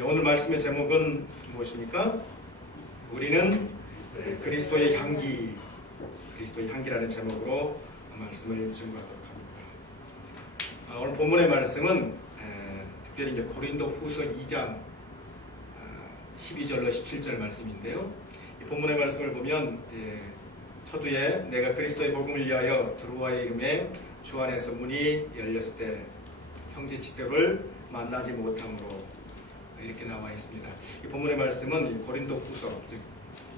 오늘 말씀의 제목은 무엇입니까? 우리는 그리스도의 향기, 그리스도의 향기라는 제목으로 말씀을 증거하도록 합니다. 오늘 본문의 말씀은 특별히 이제 고린도 후서 2장 12절로 17절 말씀인데요. 이 본문의 말씀을 보면 서두에 내가 그리스도의 복음을 위하여 드로아의 이름에 주 안에서 문이 열렸을 때 형제 지도를 만나지 못함으로 이렇게 나와 있습니다. 이 본문의 말씀은 고린도 후서, 즉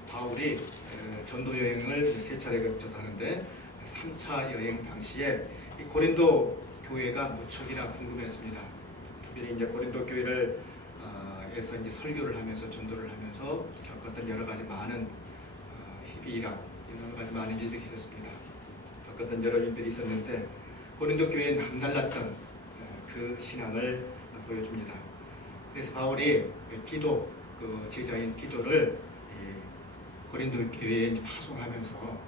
바울이 전도 여행을 3차례 거쳐서 하는데 3차 여행 당시에 이 고린도 교회가 무척이나 궁금했습니다. 특별히 이제 고린도 교회를 에서 이제 설교를 하면서 전도를 하면서 겪었던 여러 가지 많은 희비이락, 여러 가지 많은 일들이 있었습니다. 겪었던 여러 일들이 있었는데 고린도 교회에 남달랐던 그 신앙을 보여줍니다. 그래서 바울이 디도, 그 제자인 디도를 고린도 교회에 파송하면서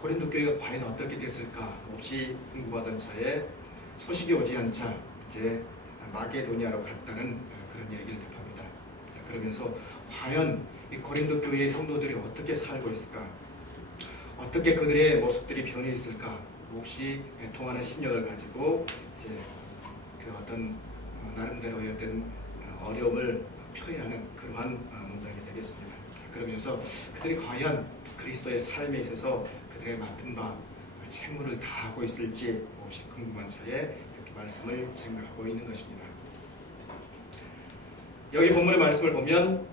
고린도 교회가 과연 어떻게 됐을까 몹시 궁금하던 차에 소식이 오지 않자 이제 마게도니아로 갔다는 그런 얘기를 접합니다. 그러면서 과연 이 고린도 교회의 성도들이 어떻게 살고 있을까, 어떻게 그들의 모습들이 변해 있을까, 몹시 통하는 심령을 가지고 이제 그 어떤 나름대로의 어떤 어려움을 표현하는 그러한 문장이 되겠습니다. 그러면서 그들이 과연 그리스도의 삶에 있어서 그들의 맡은 바 책무를 다하고 있을지 몹시 궁금한 차에 이렇게 말씀을 증거하고 있는 것입니다. 여기 본문의 말씀을 보면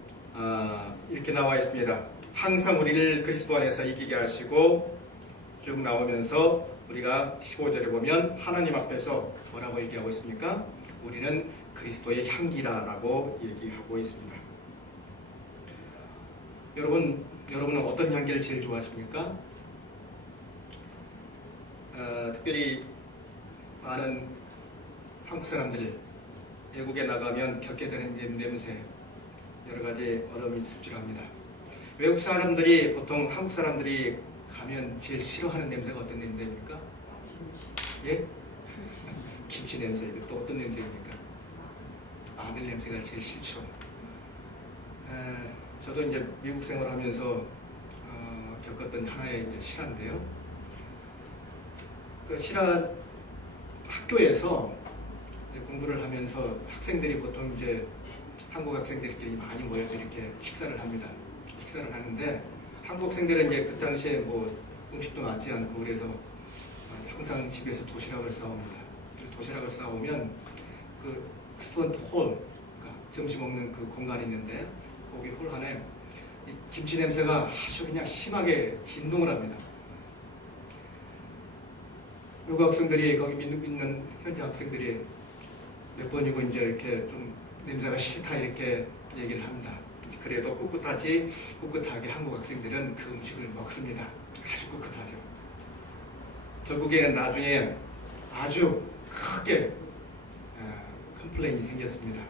이렇게 나와 있습니다. 항상 우리를 그리스도 안에서 이기게 하시고 쭉 나오면서 우리가 15절에 보면 하나님 앞에서 뭐라고 얘기하고 있습니까? 우리는 그리스도의 향기라라고 얘기하고 있습니다. 여러분은 어떤 향기를 제일 좋아하십니까? 특별히 많은 한국 사람들이 외국에 나가면 겪게 되는 냄새, 여러 가지 어려움이 출출합니다. 외국 사람들이 보통 한국 사람들이 가면 제일 싫어하는 냄새가 어떤 냄새입니까? 예? 김치 냄새. 또 어떤 냄새입니까? 마늘 냄새가 제일 싫죠. 저도 이제 미국 생활하면서 겪었던 하나의 이제 실화인데요. 그 실화 학교에서 이제 공부를 하면서 학생들이 보통 이제 한국 학생들끼리 많이 모여서 이렇게 식사를 합니다. 식사를 하는데 한국 학생들은 이제 그 당시에 뭐 음식도 맞지 않고 그래서 항상 집에서 도시락을 싸옵니다. 도시락을 싸오면 그 스튜던트 홀, 그러니까 점심 먹는 그 공간이 있는데 거기 홀 안에 이 김치 냄새가 아주 그냥 심하게 진동을 합니다. 외국 학생들이 거기 있는 현지 학생들이 몇 번이고 이제 이렇게 좀 냄새가 싫다 이렇게 얘기를 합니다. 그래도 꿋꿋하게 한국 학생들은 그 음식을 먹습니다. 아주 꿋꿋하죠. 결국에는 나중에 아주 크게 컴플레인이 생겼습니다.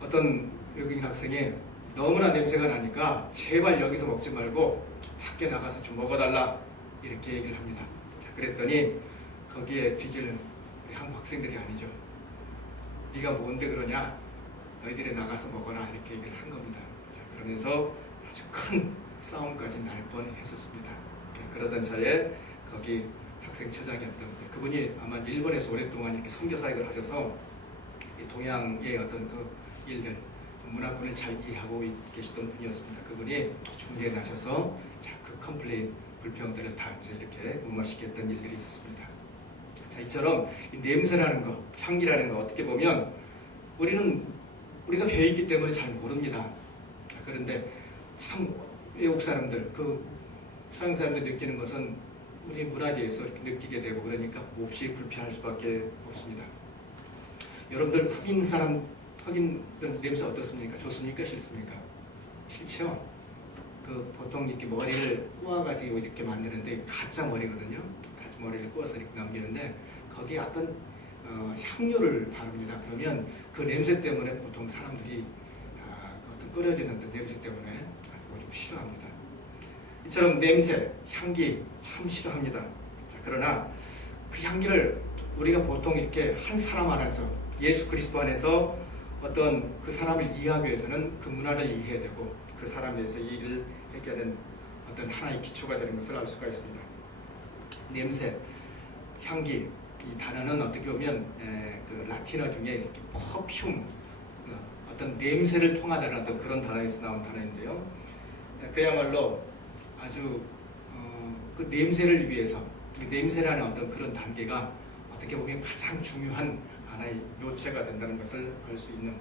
어떤 외국인 학생이 너무나 냄새가 나니까 제발 여기서 먹지 말고 밖에 나가서 좀 먹어달라 이렇게 얘기를 합니다. 자, 그랬더니 거기에 뒤지는 우리 한국 학생들이 아니죠. 네가 뭔데 그러냐, 너희들이 나가서 먹어라 이렇게 얘기를 한 겁니다. 자, 그러면서 아주 큰 싸움까지 날 뻔했었습니다. 그러던 차에 거기 학생처장이었던 그분이 아마 일본에서 오랫동안 이렇게 선교사역을 하셔서 동양의 어떤 그 일들, 문화권을 잘 이해하고 계시던 분이었습니다. 그분이 중재에 나셔서 그 컴플레인, 불평들을 다 이제 이렇게 무마시켰던 일들이 있었습니다. 자, 이처럼 이 냄새라는 것, 향기라는 것 어떻게 보면 우리가 배워있기 때문에 잘 모릅니다. 자, 그런데 참 외국 사람들, 그 서양 사람들 느끼는 것은 우리 문화에 대해서 느끼게 되고 그러니까 몹시 불편할 수밖에 없습니다. 여러분들 흑인들 냄새 어떻습니까? 좋습니까? 싫습니까? 싫죠? 그 보통 이렇게 머리를 꼬아가지고 이렇게 만드는데 가짜 머리거든요. 가짜 머리를 꼬아서 이렇게 남기는데 거기에 어떤 향료를 바릅니다. 그러면 그 냄새 때문에 보통 사람들이 그 어떤 끓여지는 어떤 냄새 때문에 좀 싫어합니다. 이처럼 냄새, 향기 참 싫어합니다. 자, 그러나 그 향기를 우리가 보통 이렇게 한 사람 안에서 예수 그리스도 안에서 어떤 그 사람을 이해하기 위해서는 그 문화를 이해해야 되고 그 사람에 대해서 이해를 해야 되는 어떤 하나의 기초가 되는 것을 알 수가 있습니다. 냄새, 향기, 이 단어는 어떻게 보면 그 라틴어 중에 이렇게 퍼퓸, 어떤 냄새를 통하다는 어떤 그런 단어에서 나온 단어인데요. 그야말로 아주 그 냄새를 위해서, 냄새라는 어떤 그런 단계가 어떻게 보면 가장 중요한 하나의 요체가 된다는 것을 알 수 있는,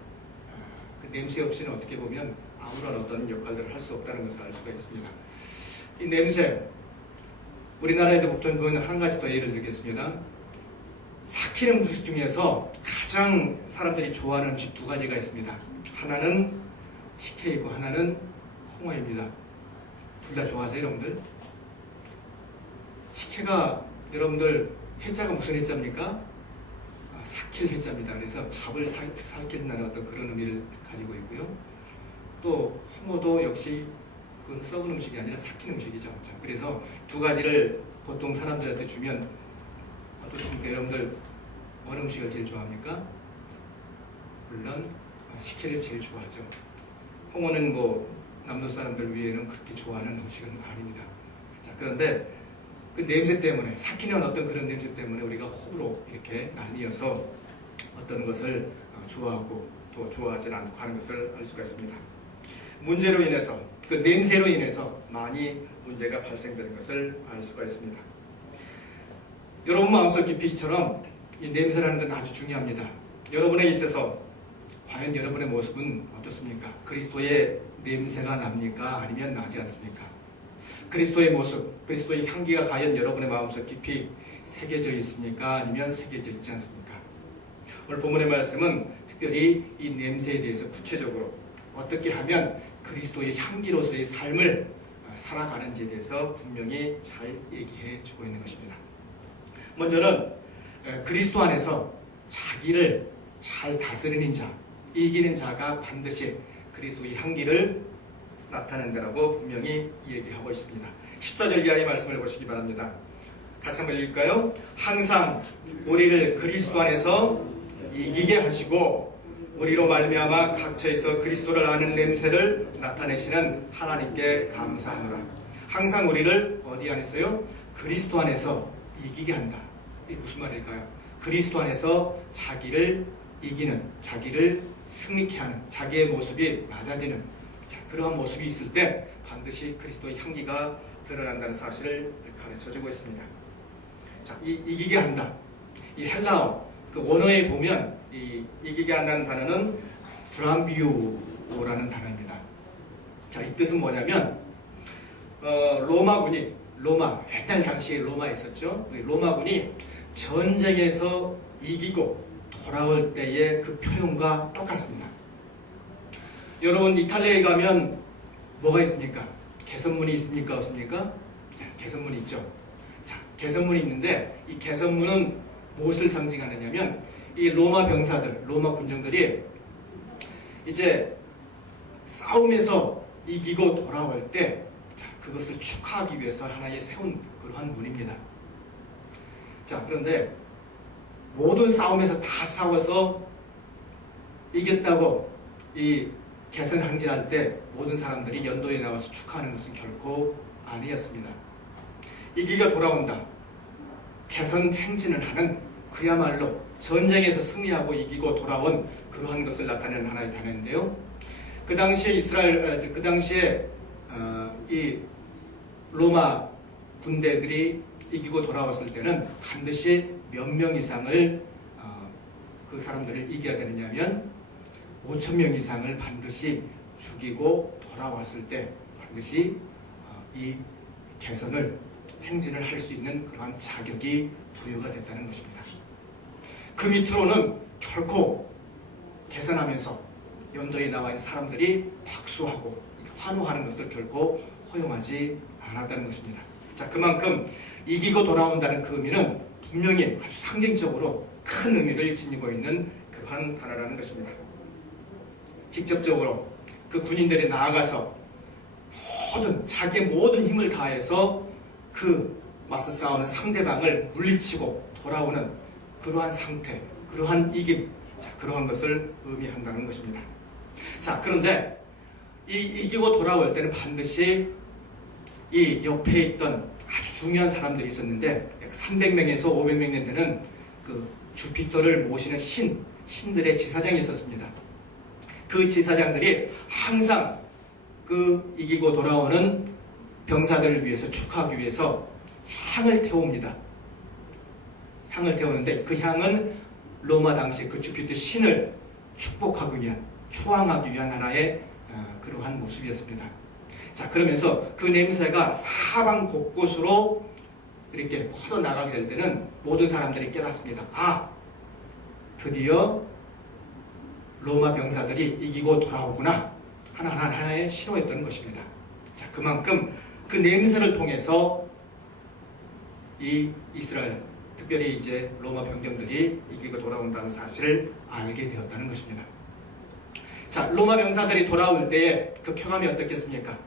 그 냄새 없이는 어떻게 보면 아무런 어떤 역할들을 할 수 없다는 것을 알 수가 있습니다. 이 냄새, 우리나라에도 보면 한 가지 더 예를 들겠습니다. 삭힌 음식 중에서 가장 사람들이 좋아하는 음식 두 가지가 있습니다. 하나는 식혜이고 하나는 홍어입니다. 둘 다 좋아하세요, 여러분들? 식혜가 여러분들 해자가 무슨 해자입니까? 삭힐 해자입니다. 그래서 밥을 삭힌다는 어떤 그런 의미를 가지고 있고요. 또 홍어도 역시 그건 썩은 음식이 아니라 삭힌 음식이죠. 자, 그래서 두 가지를 보통 사람들한테 주면 어떻습니까? 여러분들 어느 음식을 제일 좋아합니까? 물론 식혜를 제일 좋아하죠. 홍어는 뭐 남도 사람들 위에는 그렇게 좋아하는 음식은 아닙니다. 자, 그런데 그 냄새 때문에, 삭히는 어떤 그런 냄새 때문에 우리가 호불호 이렇게 나뉘어서 어떤 것을 좋아하고 또 좋아하지 않고 하는 것을 알 수가 있습니다. 문제로 인해서, 그 냄새로 인해서 많이 문제가 발생되는 것을 알 수가 있습니다. 여러분 마음속 깊이처럼 이 냄새라는 건 아주 중요합니다. 여러분에 있어서 과연 여러분의 모습은 어떻습니까? 그리스도의 냄새가 납니까? 아니면 나지 않습니까? 그리스도의 모습, 그리스도의 향기가 과연 여러분의 마음속 깊이 새겨져 있습니까? 아니면 새겨져 있지 않습니까? 오늘 본문의 말씀은 특별히 이 냄새에 대해서 구체적으로 어떻게 하면 그리스도의 향기로서의 삶을 살아가는지에 대해서 분명히 잘 얘기해 주고 있는 것입니다. 먼저는 그리스도 안에서 자기를 잘 다스리는 자, 이기는 자가 반드시 그리스도의 향기를 나타낸다라고 분명히 얘기하고 있습니다. 14절 이하의 말씀을 보시기 바랍니다. 같이 한번 읽을까요? 항상 우리를 그리스도 안에서 이기게 하시고 우리로 말미암아 각처에서 그리스도를 아는 냄새를 나타내시는 하나님께 감사하노라. 항상 우리를 어디 안에서요? 그리스도 안에서 이기게 한다. 이게 무슨 말일까요? 그리스도 안에서 자기를 이기는, 자기를 승리케 하는, 자기의 모습이 낮아지는, 그러한 모습이 있을 때 반드시 그리스도의 향기가 드러난다는 사실을 가르쳐주고 있습니다. 자, 이기게 한다. 이 헬라어, 그 원어에 보면 이기게 한다는 단어는 브람비오라는 단어입니다. 자, 이 뜻은 뭐냐면 로마군이, 옛날 당시에 로마에 있었죠. 로마군이 전쟁에서 이기고 돌아올 때의 그 표현과 똑같습니다. 여러분 이탈리아에 가면 뭐가 있습니까? 개선문이 있습니까? 없습니까? 개선문이 있죠. 자, 개선문이 있는데 이 개선문은 무엇을 상징하느냐면 이 로마 병사들, 로마 군정들이 이제 싸움에서 이기고 돌아올 때 그것을 축하하기 위해서 하나의 세운 그러한 문입니다. 자, 그런데 모든 싸움에서 다 싸워서 이겼다고 이 개선 행진할 때 모든 사람들이 연도에 나와서 축하하는 것은 결코 아니었습니다. 이기가 돌아온다. 개선 행진을 하는 그야말로 전쟁에서 승리하고 이기고 돌아온 그러한 것을 나타내는 하나의 단어인데요. 그 당시에 이 로마 군대들이 이기고 돌아왔을 때는 반드시 몇 명 이상을 그 사람들을 이겨야 되느냐면 5,000명 이상을 반드시 죽이고 돌아왔을 때 반드시 이 개선을 행진을 할 수 있는 그러한 자격이 부여가 됐다는 것입니다. 그 밑으로는 결코 개선하면서 연도에 나와 있는 사람들이 박수하고 환호하는 것을 결코 허용하지 않았다는 것입니다. 자, 그만큼 이기고 돌아온다는 그 의미는 분명히 아주 상징적으로 큰 의미를 지니고 있는 그러한 단어라는 것입니다. 직접적으로 그 군인들이 나아가서 자기의 모든 힘을 다해서 그 맞서 싸우는 상대방을 물리치고 돌아오는 그러한 상태, 그러한 이김, 자, 그러한 것을 의미한다는 것입니다. 자, 그런데 이기고 돌아올 때는 반드시 이 옆에 있던 아주 중요한 사람들이 있었는데, 약 300명에서 500명 되는 그 주피터를 모시는 신들의 제사장이 있었습니다. 그 제사장들이 항상 그 이기고 돌아오는 병사들을 위해서 축하하기 위해서 향을 태웁니다. 향을 태우는데 그 향은 로마 당시 그 주피터 신을 축복하기 위한, 추앙하기 위한 하나의 그러한 모습이었습니다. 자, 그러면서 그 냄새가 사방 곳곳으로 이렇게 퍼져나가게 될 때는 모든 사람들이 깨닫습니다. 아, 드디어 로마 병사들이 이기고 돌아오구나. 하나의 신호였던 것입니다. 자, 그만큼 그 냄새를 통해서 이 이스라엘, 특별히 이제 로마 병정들이 이기고 돌아온다는 사실을 알게 되었다는 것입니다. 자, 로마 병사들이 돌아올 때에 그 쾌감이 어떻겠습니까?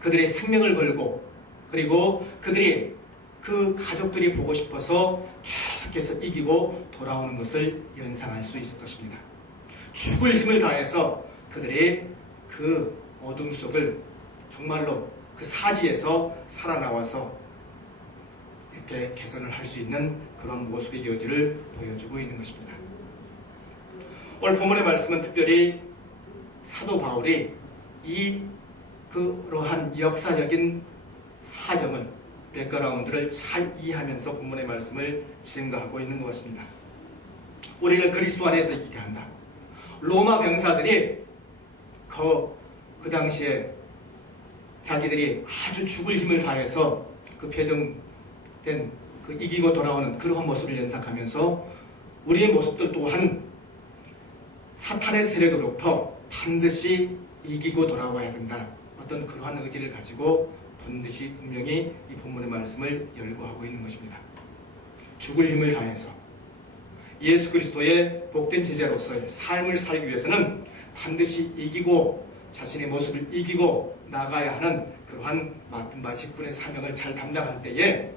그들의 생명을 걸고, 그리고 그들이 그 가족들이 보고 싶어서 계속해서 이기고 돌아오는 것을 연상할 수 있을 것입니다. 죽을 힘을 다해서 그들이 그 어둠 속을 정말로 그 사지에서 살아나와서 이렇게 개선을 할 수 있는 그런 모습의 여지를 보여주고 있는 것입니다. 오늘 본문의 말씀은 특별히 사도 바울이 그러한 역사적인 사정을, 백그라운드를 잘 이해하면서 본문의 말씀을 증거하고 있는 것 같습니다. 우리를 그리스도 안에서 이기게 한다. 로마 병사들이 그 당시에 자기들이 아주 죽을 힘을 다해서 그 표정된 그 이기고 돌아오는 그러한 모습을 연상하면서 우리의 모습들 또한 사탄의 세력으로부터 반드시 이기고 돌아와야 된다. 어떤 그러한 의지를 가지고 반드시 분명히 이 본문의 말씀을 열거하고 있는 것입니다. 죽을 힘을 다해서 예수 그리스도의 복된 제자로서의 삶을 살기 위해서는 반드시 이기고 자신의 모습을 이기고 나가야 하는 그러한 맡은 바 직분의 사명을 잘 담당할 때에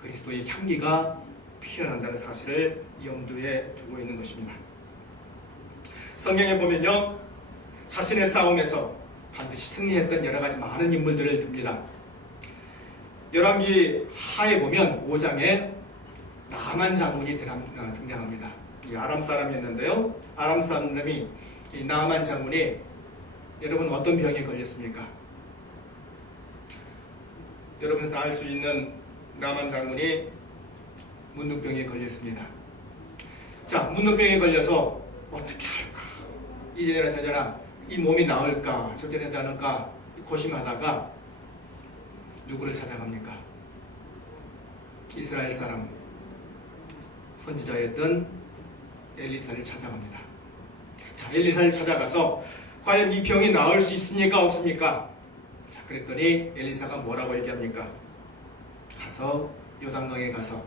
그리스도의 향기가 피어난다는 사실을 염두에 두고 있는 것입니다. 성경에 보면요, 자신의 싸움에서 반드시 승리했던 여러 가지 많은 인물들을 듭니다. 열왕기 하에 보면 5장에 나만 장군이 등장합니다. 이 아람 사람이었는데요. 아람 사람이 이 나만 장군이 여러분 어떤 병에 걸렸습니까? 여러분 알 수 있는 나만 장군이 문둥병에 걸렸습니다. 자, 문둥병에 걸려서 어떻게 할까? 이제나 저제나 이 몸이 나을까? 저제나 저럴까? 고심하다가 누구를 찾아갑니까? 이스라엘 사람 선지자였던 엘리사를 찾아갑니다. 자, 엘리사를 찾아가서 과연 이 병이 나을 수 있습니까? 없습니까? 자, 그랬더니 엘리사가 뭐라고 얘기합니까? 가서 요단강에 가서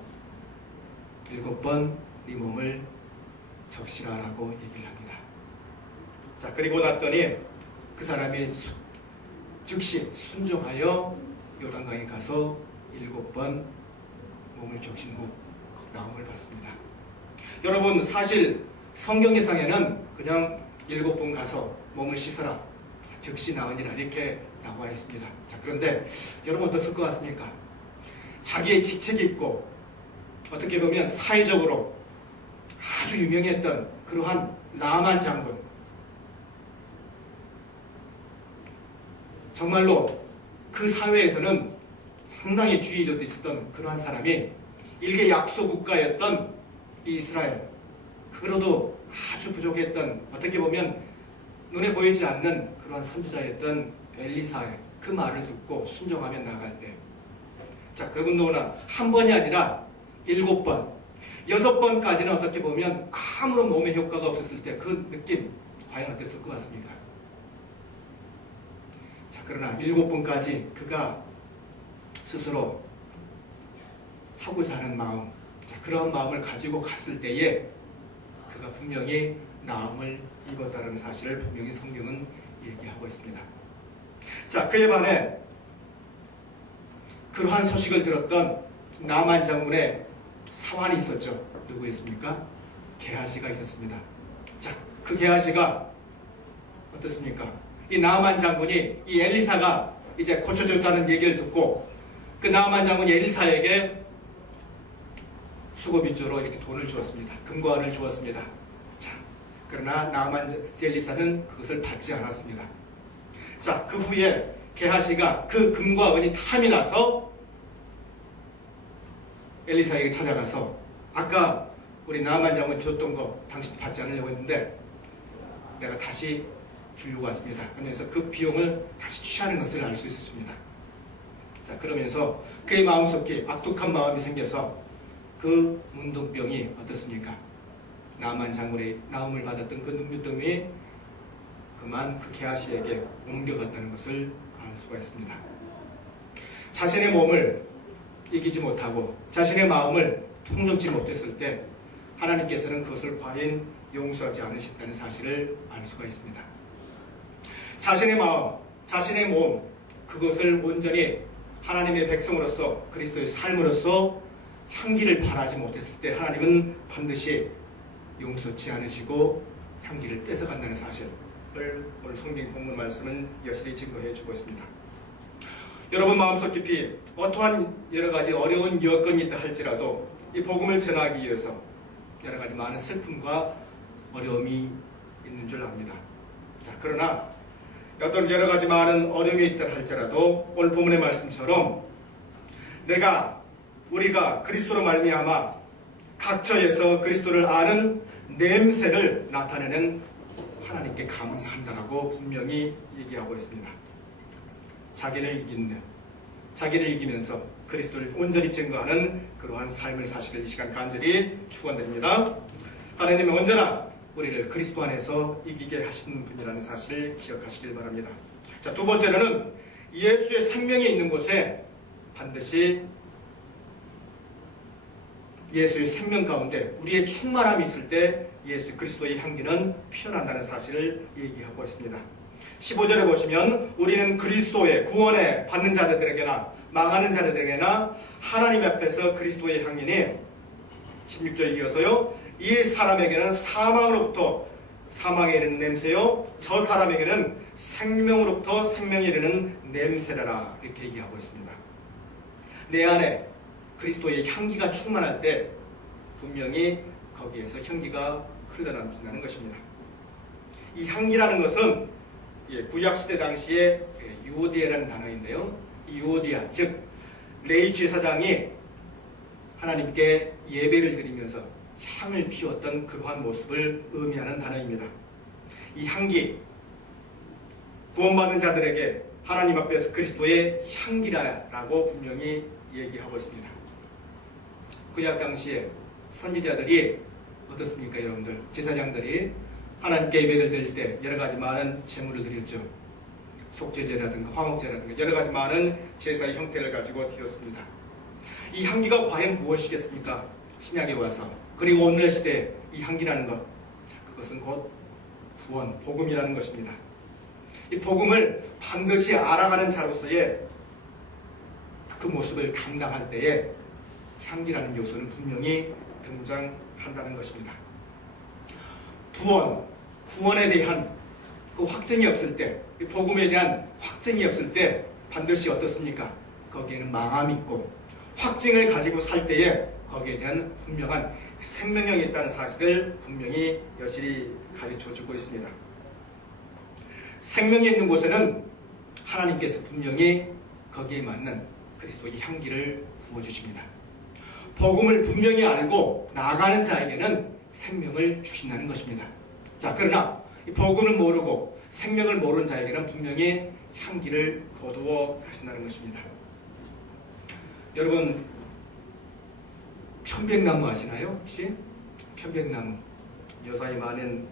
7번 네 몸을 적시라라고 얘기를 합니다. 자, 그리고 났더니 그 사람이 즉시 순종하여 요단강에 가서 7번 몸을 적신 후 나음을 받습니다. 여러분, 사실 성경예상에는 그냥 7번 가서 몸을 씻어라, 즉시 나으니라 이렇게 나와 있습니다. 자, 그런데 여러분 어떻을 것 같습니까? 자기의 직책이 있고 어떻게 보면 사회적으로 아주 유명했던 그러한 나만 장군, 정말로 그 사회에서는 상당히 주의력도 있었던 그러한 사람이 일개 약소 국가였던 이스라엘, 그러도 아주 부족했던, 어떻게 보면 눈에 보이지 않는 그러한 선지자였던 엘리사의 그 말을 듣고 순종하며 나갈 때, 자, 그분도나 한 번이 아니라 7번, 6번까지는 어떻게 보면 아무런 몸에 효과가 없었을 때 그 느낌 과연 어땠을 것 같습니까? 자, 그러나 7번까지 그가 스스로 하고자 하는 마음, 자, 그런 마음을 가지고 갔을 때에 그가 분명히 나음을 입었다는 사실을 분명히 성경은 얘기하고 있습니다. 자, 그에 반해 그러한 소식을 들었던 나만 장군의 사환이 있었죠. 누구였습니까? 게하시가 있었습니다. 그 게하시가 어떻습니까? 이 나아만 장군이 이 엘리사가 이제 고쳐졌다는 얘기를 듣고 그 나아만 장군이 엘리사에게 수고빚조로 이렇게 돈을 주었습니다. 금과 은을 주었습니다. 자, 그러나 나아만 엘리사는 그것을 받지 않았습니다. 자, 그 후에 게하시가 그 금과 은이 탐이 나서 엘리사에게 찾아가서 아까 우리 나아만 장군 줬던 거 당신 받지 않으려고 했는데 내가 다시 주려고 왔습니다. 그러면서 그 비용을 다시 취하는 것을 알 수 있었습니다. 자, 그러면서 그의 마음속에 악독한 마음이 생겨서 그 문둥병이 어떻습니까? 나아만 장군의 나음을 받았던 그 문둥병이 그만 그 게하시에게 옮겨갔다는 것을 알 수가 있습니다. 자신의 몸을 이기지 못하고 자신의 마음을 통놓지 못했을 때 하나님께서는 그것을 과연 용서하지 않으신다는 사실을 알 수가 있습니다. 자신의 마음, 자신의 몸, 그것을 온전히 하나님의 백성으로서 그리스도의 삶으로서 향기를 발하지 못했을 때 하나님은 반드시 용서치 않으시고 향기를 뺏어간다는 사실을 오늘 성경 본문 말씀은 여실히 증거해 주고 있습니다. 여러분 마음속 깊이 어떠한 여러 가지 어려운 여건이 있다 할지라도 이 복음을 전하기 위해서 여러 가지 많은 슬픔과 어려움이 있는 줄 압니다. 자, 그러나 어떤 여러 가지 많은 어려움이 있다 할지라도 오늘 본문의 말씀처럼 우리가 그리스도로 말미암아 각처에서 그리스도를 아는 냄새를 나타내는 하나님께 감사한다라고 분명히 얘기하고 있습니다. 자기를 이기면서 그리스도를 온전히 증거하는 그러한 삶을 사시길 이 시간 간절히 축원드립니다. 하나님은 언제나 우리를 그리스도 안에서 이기게 하시는 분이라는 사실을 기억하시길 바랍니다. 자, 두 번째로는 예수의 생명이 있는 곳에 반드시 예수의 생명 가운데 우리의 충만함이 있을 때 예수 그리스도의 향기는 피어난다는 사실을 얘기하고 있습니다. 15절에 보시면 우리는 그리스도의 구원에 받는 자들에게나 망하는 자들에게나 하나님 앞에서 그리스도의 향기니 16절 이어서요. 이 사람에게는 사망으로부터 사망에 이르는 냄새요 저 사람에게는 생명으로부터 생명에 이르는 냄새라라 이렇게 얘기하고 있습니다. 내 안에 그리스도의 향기가 충만할 때 분명히 거기에서 향기가 흘러나온다는 것입니다. 이 향기라는 것은 구약시대 당시에 유오디아라는 단어인데요. 이 유오디아, 즉 레이 제사장이 하나님께 예배를 드리면서 향을 피웠던 그러한 모습을 의미하는 단어입니다. 이 향기, 구원받은 자들에게 하나님 앞에서 그리스도의 향기라라고 분명히 얘기하고 있습니다. 구약 당시에 선지자들이 어떻습니까, 여러분들? 제사장들이 하나님께 예배를 드릴 때 여러 가지 많은 제물을 드렸죠. 속죄제라든가 화목제라든가 여러 가지 많은 제사의 형태를 가지고 드렸습니다. 이 향기가 과연 무엇이겠습니까? 신약에 와서 그리고 오늘 시대에 이 향기라는 것, 그것은 곧 구원, 복음이라는 것입니다. 이 복음을 반드시 알아가는 자로서의 그 모습을 감당할 때에 향기라는 요소는 분명히 등장한다는 것입니다. 구원에 대한 그 확증이 없을 때, 복음에 대한 확증이 없을 때 반드시 어떻습니까? 거기에는 망함이 있고 확증을 가지고 살 때에 거기에 대한 분명한 생명력이 있다는 사실을 분명히 여실히 가르쳐주고 있습니다. 생명이 있는 곳에는 하나님께서 분명히 거기에 맞는 그리스도의 향기를 부어주십니다. 복음을 분명히 알고 나아가는 자에게는 생명을 주신다는 것입니다. 자, 그러나 이 복음을 모르고 생명을 모르는 자에게는 분명히 향기를 거두어 가신다는 것입니다. 여러분, 편백나무 아시나요? 혹시? 편백나무. 요사이 많은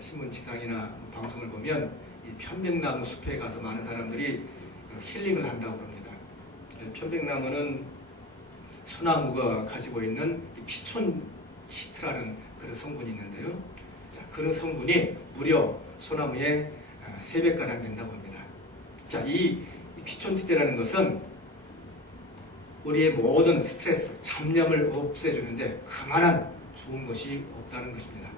신문지상이나 방송을 보면 이 편백나무 숲에 가서 많은 사람들이 힐링을 한다고 합니다. 편백나무는 소나무가 가지고 있는 피촌치트라는 그런 성분이 있는데요. 자, 그런 성분이 무려 소나무의 3배가량 된다고 합니다. 자, 이 피촌치트라는 것은 우리의 모든 스트레스, 잡념을 없애주는데 그만한 좋은 것이 없다는 것입니다.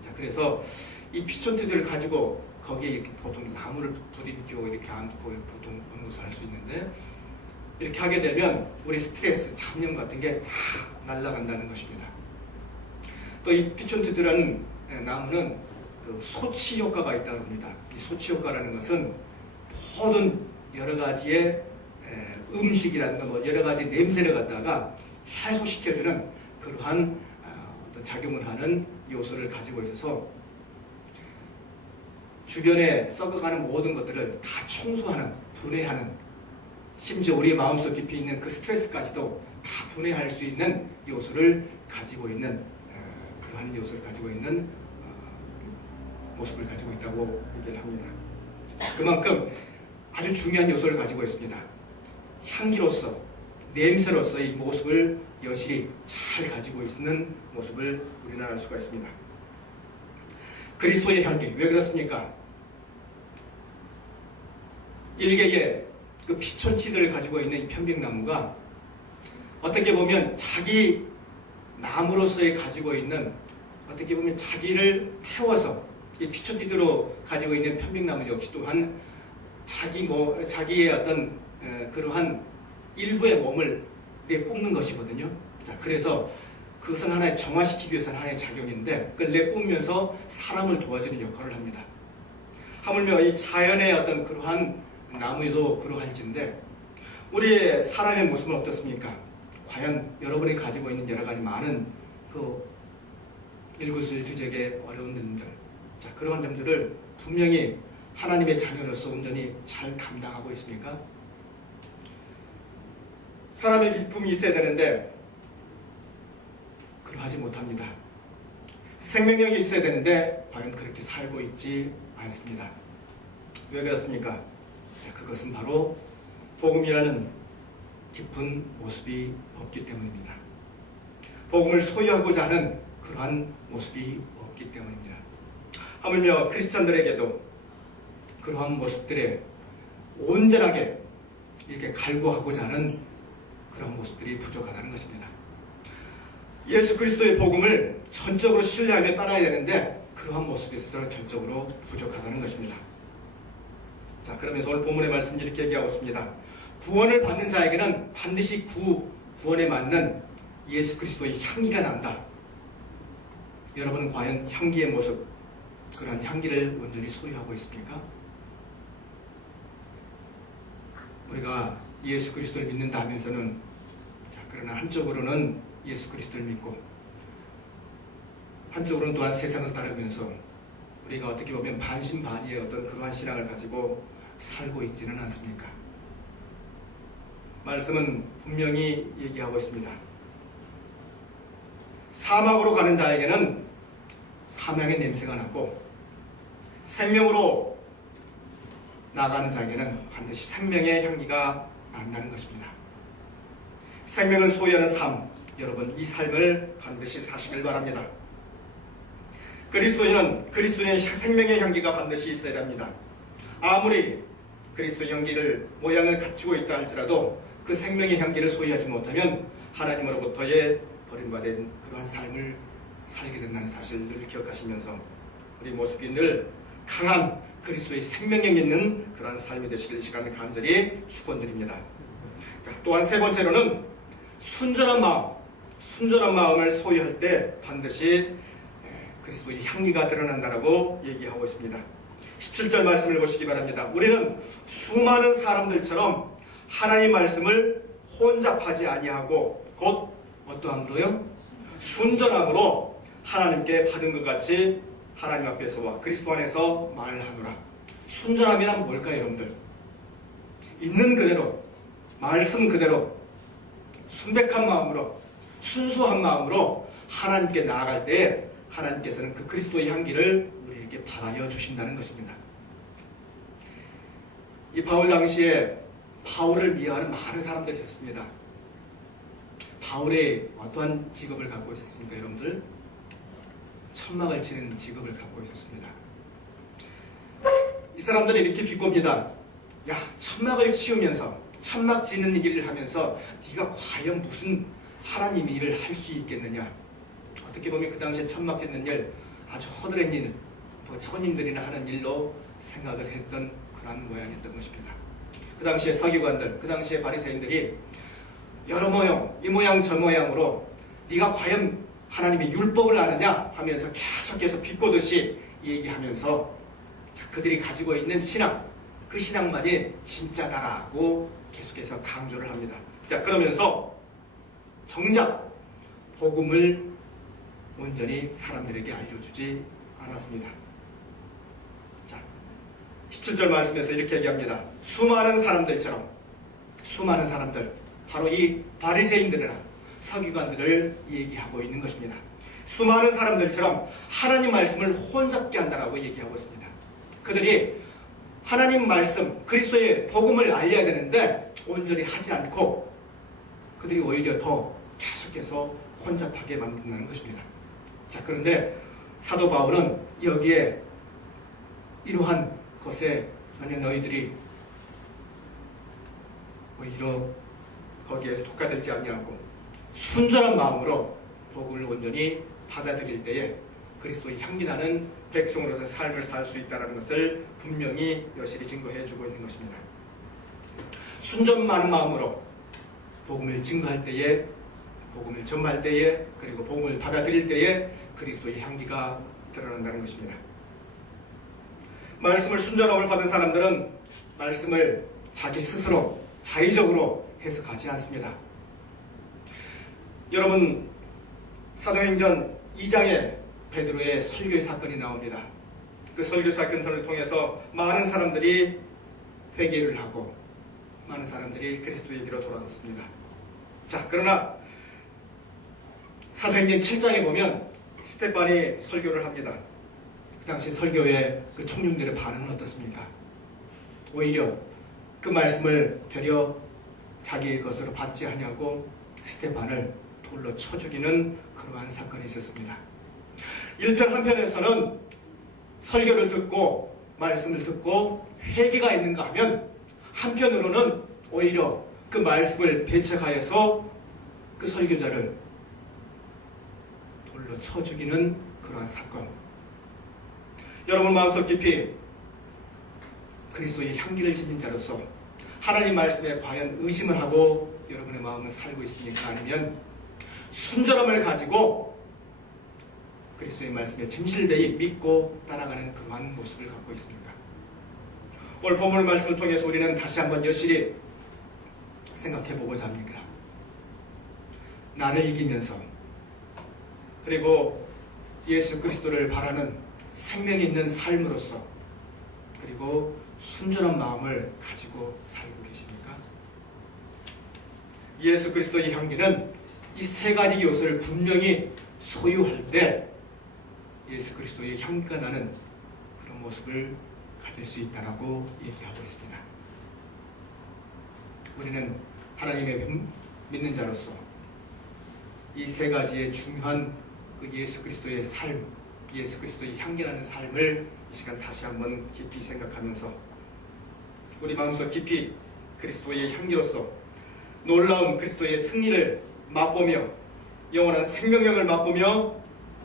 자, 그래서 이 피촌티들을 가지고 거기에 이렇게 보통 나무를 부딪히고 이렇게 안고 보통 그런 것을 할 수 있는데, 이렇게 하게 되면 우리 스트레스, 잡념 같은 게 다 날아간다는 것입니다. 또 이 피촌티드라는 나무는 그 소치 효과가 있다고 합니다. 이 소치 효과라는 것은 모든 여러 가지의 음식이라든가 뭐 여러 가지 냄새를 갖다가 해소시켜주는 그러한 어떤 작용을 하는 요소를 가지고 있어서 주변에 썩어가는 모든 것들을 다 청소하는, 분해하는, 심지어 우리 마음속 깊이 있는 그 스트레스까지도 다 분해할 수 있는 요소를 가지고 있는, 그러한 요소를 가지고 있는 모습을 가지고 있다고 얘기를 합니다. 그만큼 아주 중요한 요소를 가지고 있습니다. 향기로서, 냄새로서 이 모습을 여실히 잘 가지고 있는 모습을 우리는 알 수가 있습니다. 그리스도의 향기, 왜 그렇습니까? 일개의 그 피촌치들을 가지고 있는 이 편백나무가 어떻게 보면 자기 나무로서의 가지고 있는, 어떻게 보면 자기를 태워서 이 피촌치들로 가지고 있는 편백나무 역시 또한 자기의 어떤 그러한 일부의 몸을 내뿜는 것이거든요. 자, 그래서 그것은 하나의 정화시키기 위해서는 하나의 작용인데, 그걸 내뿜으면서 사람을 도와주는 역할을 합니다. 하물며 이 자연의 어떤 그러한 나무에도 그러할진데, 우리의 사람의 모습은 어떻습니까? 과연 여러분이 가지고 있는 여러 가지 많은 그 일거수일투족의 어려운 점들, 자, 그러한 점들을 분명히 하나님의 자녀로서 온전히 잘 감당하고 있습니까? 사람의 기쁨이 있어야 되는데 그러하지 못합니다. 생명력이 있어야 되는데 과연 그렇게 살고 있지 않습니다. 왜 그렇습니까? 자, 그것은 바로 복음이라는 깊은 모습이 없기 때문입니다. 복음을 소유하고자 하는 그러한 모습이 없기 때문입니다. 하물며 크리스찬들에게도 그러한 모습들에 온전하게 이렇게 갈구하고자 하는 그런 모습들이 부족하다는 것입니다. 예수 그리스도의 복음을 전적으로 신뢰하며 따라야 되는데 그러한 모습에서 전적으로 부족하다는 것입니다. 자, 그러면서 오늘 본문의 말씀 이렇게 얘기하고 있습니다. 구원을 받는 자에게는 반드시 구원에 맞는 예수 그리스도의 향기가 난다. 여러분은 과연 향기의 모습, 그러한 향기를 온전히 소유하고 있습니까? 우리가 예수 그리스도를 믿는다 하면서는, 자, 그러나 한쪽으로는 예수 그리스도를 믿고 한쪽으로는 또한 세상을 따라가면서 우리가 어떻게 보면 반신반의의 어떤 그러한 신앙을 가지고 살고 있지는 않습니까? 말씀은 분명히 얘기하고 있습니다. 사망으로 가는 자에게는 사망의 냄새가 나고 생명으로 나가는 자에게는 반드시 생명의 향기가 난다는 것입니다. 생명을 소유하는 삶, 여러분 이 삶을 반드시 사시길 바랍니다. 그리스도의 생명의 향기가 반드시 있어야 됩니다. 아무리 그리스도의 향기를 모양을 갖추고 있다 할지라도 그 생명의 향기를 소유하지 못하면 하나님으로부터의 버림받은 그러한 삶을 살게 된다는 사실을 기억하시면서 우리 모습이 늘 강한 그리스도의 생명력 있는 그러한 삶이 되시길 시간을 간절히 축원드립니다. 또한 세 번째로는 순전한 마음을 소유할 때 반드시 그리스도의 향기가 드러난다라고 얘기하고 있습니다. 17절 말씀을 보시기 바랍니다. 우리는 수많은 사람들처럼 하나님 말씀을 혼잡하지 아니하고 곧 어떠함으로요? 순전함으로 하나님께 받은 것 같이 하나님 앞에서와 그리스도 안에서 말을 하노라. 순전함이란 뭘까요, 여러분들? 있는 그대로, 말씀 그대로, 순백한 마음으로, 순수한 마음으로 하나님께 나아갈 때에 하나님께서는 그 그리스도의 향기를 우리에게 발하여 주신다는 것입니다. 이 바울 당시에 바울을 미워하는 많은 사람들이 있었습니다. 바울이 어떠한 직업을 갖고 있었습니까, 여러분들? 천막을 치는 직업을 갖고 있었습니다. 이 사람들이 이렇게 비꼽니다. 야, 천막을 치우면서 천막 짓는 일을 하면서 네가 과연 무슨 하나님 일을 할 수 있겠느냐? 어떻게 보면 그 당시에 천막 짓는 일 아주 허드렛 일, 그 천인들이나 하는 일로 생각을 했던 그런 모양이었던 것입니다. 그 당시에 서기관들, 그 당시에 바리새인들이 여러 모양, 이 모양 저 모양으로 네가 과연 하나님의 율법을 아느냐 하면서 계속해서 비꼬듯이 얘기하면서 그들이 가지고 있는 신앙, 그 신앙만이 진짜다라고 계속해서 강조를 합니다. 자, 그러면서 정작 복음을 온전히 사람들에게 알려주지 않았습니다. 자, 17절 말씀에서 이렇게 얘기합니다. 수많은 사람들처럼, 수많은 사람들, 바로 이 바리새인들이나 서기관들을 얘기하고 있는 것입니다. 수많은 사람들처럼 하나님 말씀을 혼잡게 한다라고 얘기하고 있습니다. 그들이 하나님 말씀, 그리스도의 복음을 알려야 되는데 온전히 하지 않고 그들이 오히려 더 계속해서 혼잡하게 만든다는 것입니다. 자, 그런데 사도 바울은 여기에 이러한 것에 전혀 너희들이 오히려 거기에 독과되지 아니하고 순전한 마음으로 복음을 온전히 받아들일 때에 그리스도의 향기나는 백성으로서 삶을 살 수 있다는 것을 분명히 여실히 증거해주고 있는 것입니다. 순전한 마음으로 복음을 증거할 때에, 복음을 전할 때에, 그리고 복음을 받아들일 때에 그리스도의 향기가 드러난다는 것입니다. 말씀을 순전함을 받은 사람들은 말씀을 자기 스스로 자의적으로 해석하지 않습니다. 여러분, 사도행전 2장에 베드로의 설교 사건이 나옵니다. 그 설교 사건을 통해서 많은 사람들이 회개를 하고 많은 사람들이 그리스도에게로 돌아왔습니다. 자, 그러나 사도행전 7장에 보면 스데반이 설교를 합니다. 그 당시 설교의 그 청중들의 반응은 어떻습니까? 오히려 그 말씀을 되려 자기의 것으로 받지 아니하고 스데반을 돌로 쳐 죽이는 그러한 사건이 있었습니다. 1편 한편에서는 설교를 듣고 말씀을 듣고 회개가 있는가 하면 한편으로는 오히려 그 말씀을 배척하여서 그 설교자를 돌로 쳐 죽이는 그러한 사건. 여러분 마음속 깊이 그리스도의 향기를 지닌 자로서 하나님 말씀에 과연 의심을 하고 여러분의 마음은 살고 있습니까? 아니면 순전함을 가지고 그리스도의 말씀에 진실되이 믿고 따라가는 그러한 모습을 갖고 있습니까? 오늘 본문 말씀을 통해서 우리는 다시 한번 여실히 생각해보고자 합니다. 나를 이기면서 그리고 예수 그리스도를 바라는 생명 있는 삶으로서 그리고 순전한 마음을 가지고 살고 계십니까? 예수 그리스도의 향기는 이 세 가지 요소를 분명히 소유할 때 예수 그리스도의 향기가 나는 그런 모습을 가질 수 있다라고 얘기하고 있습니다. 우리는 하나님의 믿는 자로서 이 세 가지의 중요한 그 예수 그리스도의 삶, 예수 그리스도의 향기나는 삶을 이 시간 다시 한번 깊이 생각하면서 우리 마음속 깊이 그리스도의 향기로서 놀라운 그리스도의 승리를 맛보며 영원한 생명력을 맛보며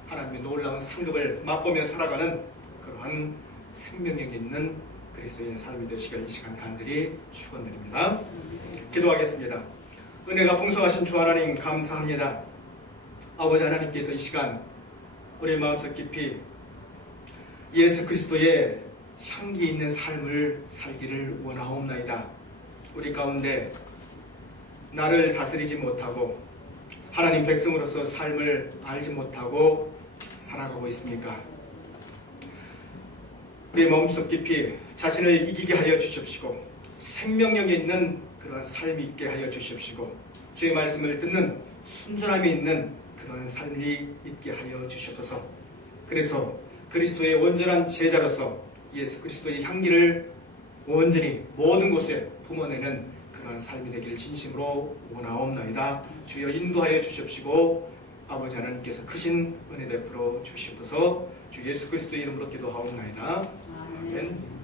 하나님의 놀라운 상급을 맛보며 살아가는 그러한 생명력 있는 그리스도의 삶이 되시길 이 시간 간절히 축원드립니다. 기도하겠습니다. 은혜가 풍성하신 주 하나님 감사합니다. 아버지 하나님께서 이 시간 우리 마음속 깊이 예수 그리스도의 향기 있는 삶을 살기를 원하옵나이다. 우리 가운데 나를 다스리지 못하고 하나님 백성으로서 삶을 알지 못하고 살아가고 있습니까? 우리 마음속 깊이 자신을 이기게 하여 주십시고 생명력이 있는 그런 삶이 있게 하여 주십시고 주의 말씀을 듣는 순전함이 있는 그런 삶이 있게 하여 주시옵소서. 그래서 그리스도의 온전한 제자로서 예수 그리스도의 향기를 온전히 모든 곳에 품어내는 그러한 삶이 되기를 진심으로 원하옵나이다. 주여 인도하여 주십시고 아버지 하나님께서 크신 은혜 베풀어 주시옵소서. 주 예수 그리스도의 이름으로 기도하옵나이다. 아멘.